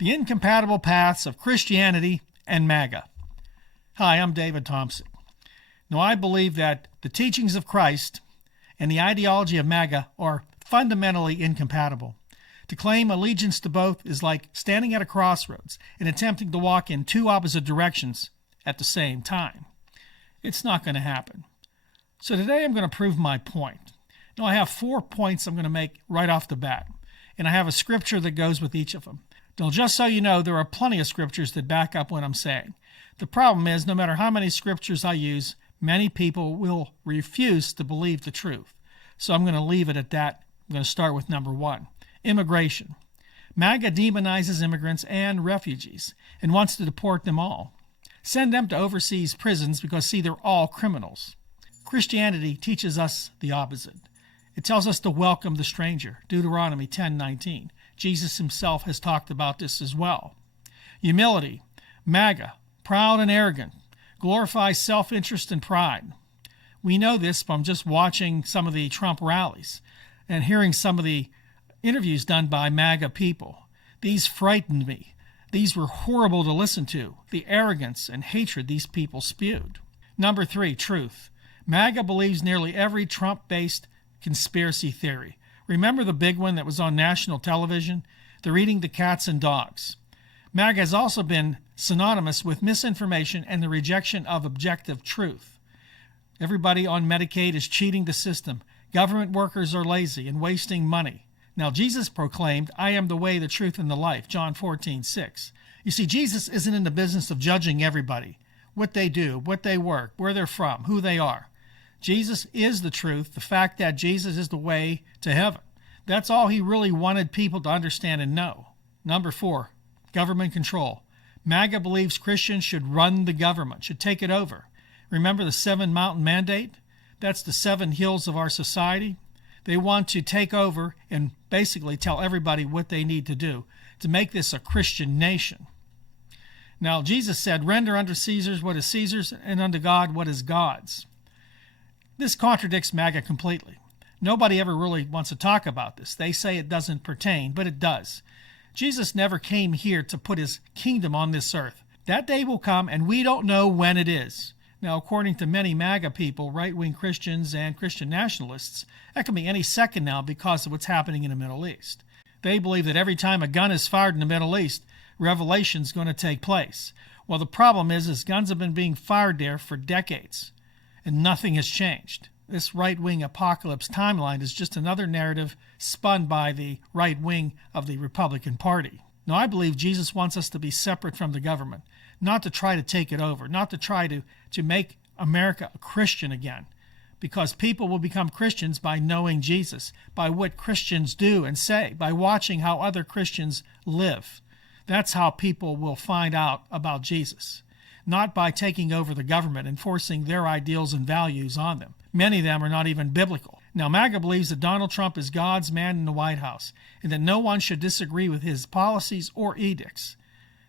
The Incompatible Paths of Christianity and MAGA. Hi, I'm David Thompson. Now, I believe that the teachings of Christ and the ideology of MAGA are fundamentally incompatible. To claim allegiance to both is like standing at a crossroads and attempting to walk in two opposite directions at the same time. It's not going to happen. So today I'm going to prove my point. Now, I have 4 points I'm going to make right off the bat, and I have a scripture that goes with each of them. Now, just so you know, there are plenty of scriptures that back up what I'm saying. The problem is, no matter how many scriptures I use, many people will refuse to believe the truth. So I'm going to leave it at that. I'm going to start with number 1, immigration. MAGA demonizes immigrants and refugees and wants to deport them all. Send them to overseas prisons because, see, they're all criminals. Christianity teaches us the opposite. It tells us to welcome the stranger, Deuteronomy 10:19. Jesus himself has talked about this as well. Humility. MAGA, proud and arrogant, glorifies self-interest and pride. We know this from just watching some of the Trump rallies and hearing some of the interviews done by MAGA people. These frightened me. These were horrible to listen to, the arrogance and hatred these people spewed. Number 3, truth. MAGA believes nearly every Trump-based conspiracy theory. Remember the big one that was on national television? They're eating the cats and dogs. MAGA has also been synonymous with misinformation and the rejection of objective truth. Everybody on Medicaid is cheating the system. Government workers are lazy and wasting money. Now, Jesus proclaimed, I am the way, the truth, and the life, John 14:6. You see, Jesus isn't in the business of judging everybody, what they do, what they work, where they're from, who they are. Jesus is the truth, the fact that Jesus is the way to heaven. That's all he really wanted people to understand and know. Number 4, government control. MAGA believes Christians should run the government, should take it over. Remember the 7 mountain mandate? That's the 7 hills of our society. They want to take over and basically tell everybody what they need to do to make this a Christian nation. Now, Jesus said, render unto Caesar's what is Caesar's, and unto God what is God's. This contradicts MAGA completely. Nobody ever really wants to talk about this. They say it doesn't pertain, but it does. Jesus never came here to put his kingdom on this earth. That day will come, and we don't know when it is. Now, according to many MAGA people, right-wing Christians and Christian nationalists, that can be any second now because of what's happening in the Middle East. They believe that every time a gun is fired in the Middle East, revelation's going to take place. Well, the problem is guns have been being fired there for decades, and nothing has changed. This right-wing apocalypse timeline is just another narrative spun by the right wing of the Republican Party. Now, I believe Jesus wants us to be separate from the government, not to try to take it over, not to try to make America a Christian again, because people will become Christians by knowing Jesus, by what Christians do and say, by watching how other Christians live. That's how people will find out about Jesus, not by taking over the government and forcing their ideals and values on them. Many of them are not even biblical. Now, MAGA believes that Donald Trump is God's man in the White House and that no one should disagree with his policies or edicts.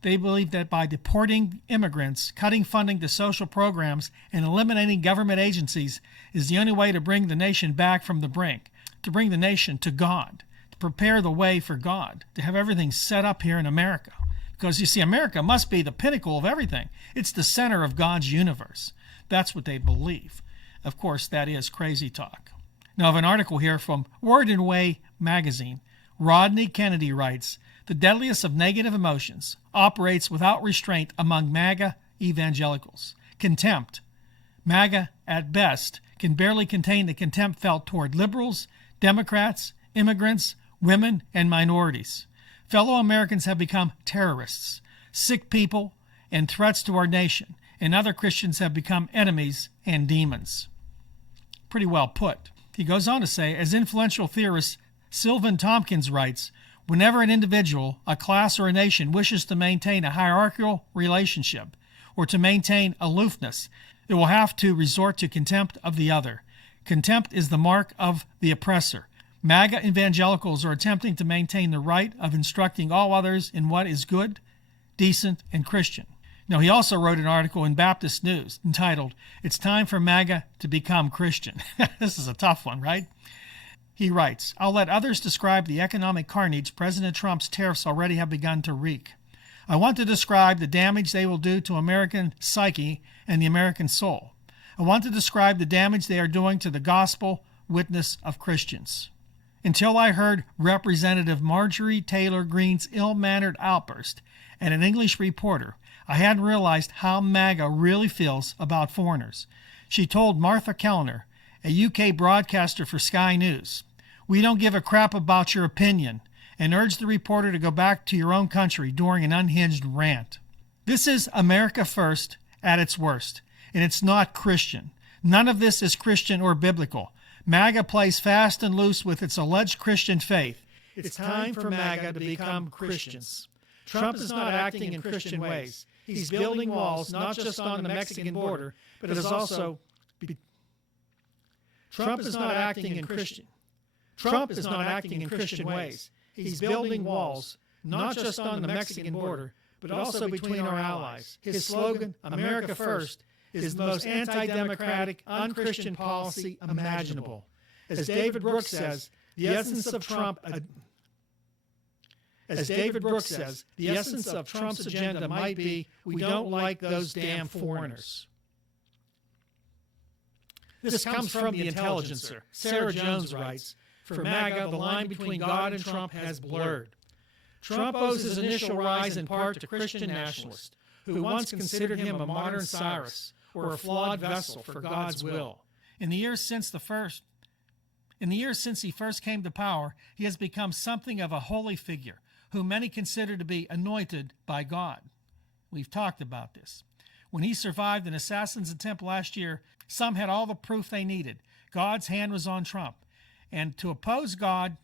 They believe that by deporting immigrants, cutting funding to social programs, and eliminating government agencies is the only way to bring the nation back from the brink, to bring the nation to God, to prepare the way for God, to have everything set up here in America. Because, you see, America must be the pinnacle of everything. It's the center of God's universe. That's what they believe. Of course, that is crazy talk. Now, I have an article here from Word and Way magazine. Rodney Kennedy writes, the deadliest of negative emotions operates without restraint among MAGA evangelicals. Contempt. MAGA, at best, can barely contain the contempt felt toward liberals, Democrats, immigrants, women, and minorities. Fellow Americans have become terrorists, sick people, and threats to our nation, and other Christians have become enemies and demons. Pretty well put. He goes on to say, as influential theorist Sylvan Tompkins writes, whenever an individual, a class, or a nation wishes to maintain a hierarchical relationship or to maintain aloofness, it will have to resort to contempt of the other. Contempt is the mark of the oppressor. MAGA evangelicals are attempting to maintain the right of instructing all others in what is good, decent, and Christian. Now, he also wrote an article in Baptist News entitled, It's Time for MAGA to Become Christian. This is a tough one, right? He writes, I'll let others describe the economic carnage President Trump's tariffs already have begun to wreak. I want to describe the damage they will do to American psyche and the American soul. I want to describe the damage they are doing to the gospel witness of Christians. Until I heard Representative Marjorie Taylor Greene's ill-mannered outburst at an English reporter, I hadn't realized how MAGA really feels about foreigners. She told Martha Kellner, a UK broadcaster for Sky News, "We don't give a crap about your opinion," and urged the reporter to go back to your own country during an unhinged rant. This is America First at its worst, and it's not Christian. None of this is Christian or biblical. MAGA plays fast and loose with its alleged Christian faith. It's time for MAGA to become Christians. Trump is not acting in Christian ways. He's building walls not just on the Mexican border, but is also... Trump is not acting in Christian ways. He's building walls not just on the Mexican border, but also between our allies. His slogan, America First, is the most anti-democratic, un-Christian policy imaginable. As David Brooks says, the essence of Trump's agenda might be, we don't like those damn foreigners. This comes from The Intelligencer. Sarah Jones writes, for MAGA, the line between God and Trump has blurred. Trump owes his initial rise in part to Christian nationalists, who once considered him a modern Cyrus, or a flawed vessel for God's will. In the years since he first came to power, he has become something of a holy figure, whom many consider to be anointed by God. We've talked about this. When he survived an assassin's attempt last year, some had all the proof they needed. God's hand was on Trump. And to oppose God's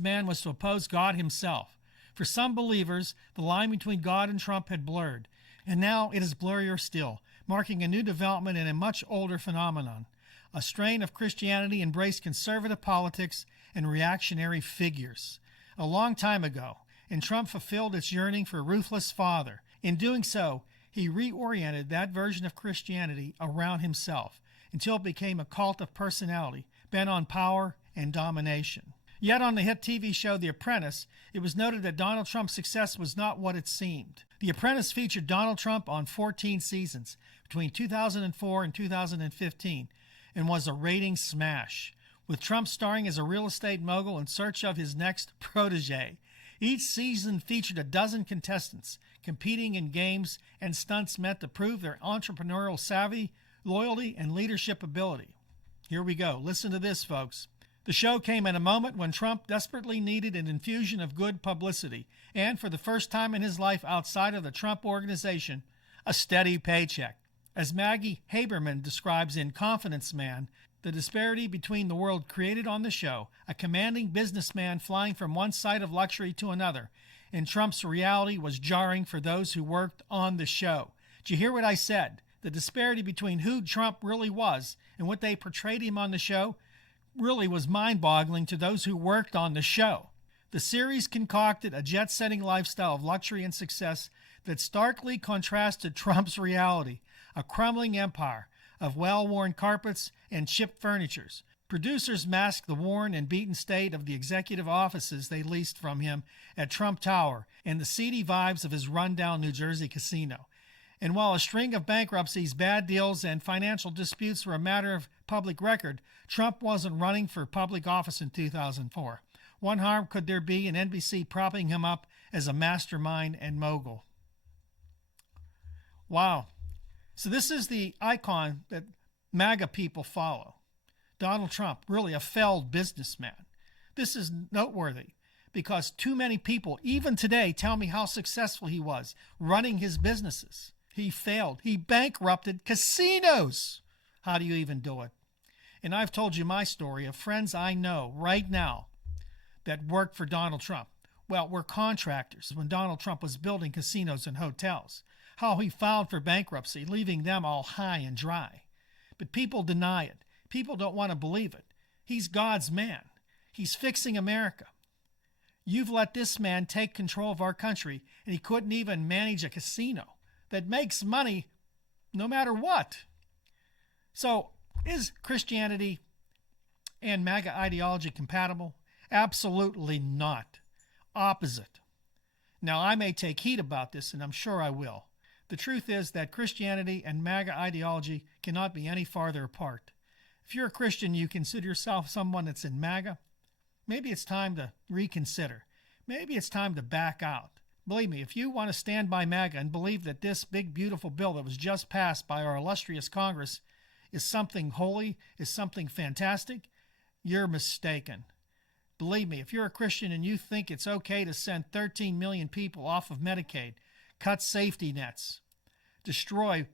man was to oppose God himself. For some believers, the line between God and Trump had blurred. And now it is blurrier still, marking a new development in a much older phenomenon. A strain of Christianity embraced conservative politics and reactionary figures. A long time ago, and Trump fulfilled its yearning for a ruthless father. In doing so, he reoriented that version of Christianity around himself until it became a cult of personality bent on power and domination. Yet on the hit TV show The Apprentice, it was noted that Donald Trump's success was not what it seemed. The Apprentice featured Donald Trump on 14 seasons between 2004 and 2015 and was a ratings smash, with Trump starring as a real estate mogul in search of his next protege. Each season featured a dozen contestants competing in games and stunts meant to prove their entrepreneurial savvy, loyalty, and leadership ability. Here we go. Listen to this, folks. The show came at a moment when Trump desperately needed an infusion of good publicity and, for the first time in his life outside of the Trump organization, a steady paycheck. As Maggie Haberman describes in Confidence Man, the disparity between the world created on the show, a commanding businessman flying from one side of luxury to another, and Trump's reality was jarring for those who worked on the show. Did you hear what I said? The disparity between who Trump really was and what they portrayed him on the show really was mind-boggling to those who worked on the show. The series concocted a jet-setting lifestyle of luxury and success that starkly contrasted Trump's reality, a crumbling empire of well-worn carpets and chipped furnitures. Producers masked the worn and beaten state of the executive offices they leased from him at Trump Tower and the seedy vibes of his rundown New Jersey casino. And while a string of bankruptcies, bad deals, and financial disputes were a matter of public record, Trump wasn't running for public office in 2004. What harm could there be in NBC propping him up as a mastermind and mogul? Wow. So this is the icon that MAGA people follow. Donald Trump, really a failed businessman. This is noteworthy because too many people, even today, tell me how successful he was running his businesses. He failed. He bankrupted casinos. How do you even do it? And I've told you my story of friends I know right now that worked for Donald Trump. Well, were contractors when Donald Trump was building casinos and hotels. How he filed for bankruptcy, leaving them all high and dry. But people deny it. People don't want to believe it. He's God's man. He's fixing America. You've let this man take control of our country, and he couldn't even manage a casino that makes money no matter what. So, is Christianity and MAGA ideology compatible? Absolutely not. Opposite. Now, I may take heat about this, and I'm sure I will. The truth is that Christianity and MAGA ideology cannot be any farther apart. If you're a Christian, you consider yourself someone that's in MAGA, maybe it's time to reconsider. Maybe it's time to back out. Believe me, if you want to stand by MAGA and believe that this big, beautiful bill that was just passed by our illustrious Congress is something holy, is something fantastic, you're mistaken. Believe me, if you're a Christian and you think it's okay to send 13 million people off of Medicaid, cut safety nets, destroy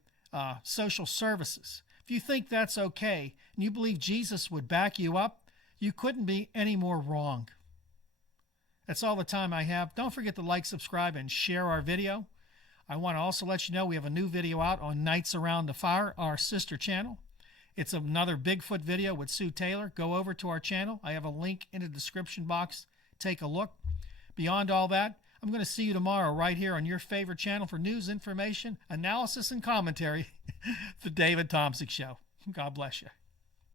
social services, if you think that's okay and you believe Jesus would back you up, you couldn't be any more wrong. That's all the time I have. Don't forget to like, subscribe, and share our video. I want to also let you know we have a new video out on Nights Around the Fire, our sister channel. It's another Bigfoot video with Sue Taylor. Go over to our channel. I have a link in the description box. Take a look. Beyond all that, I'm going to see you tomorrow right here on your favorite channel for news, information, analysis, and commentary, The David Thompson Show. God bless you.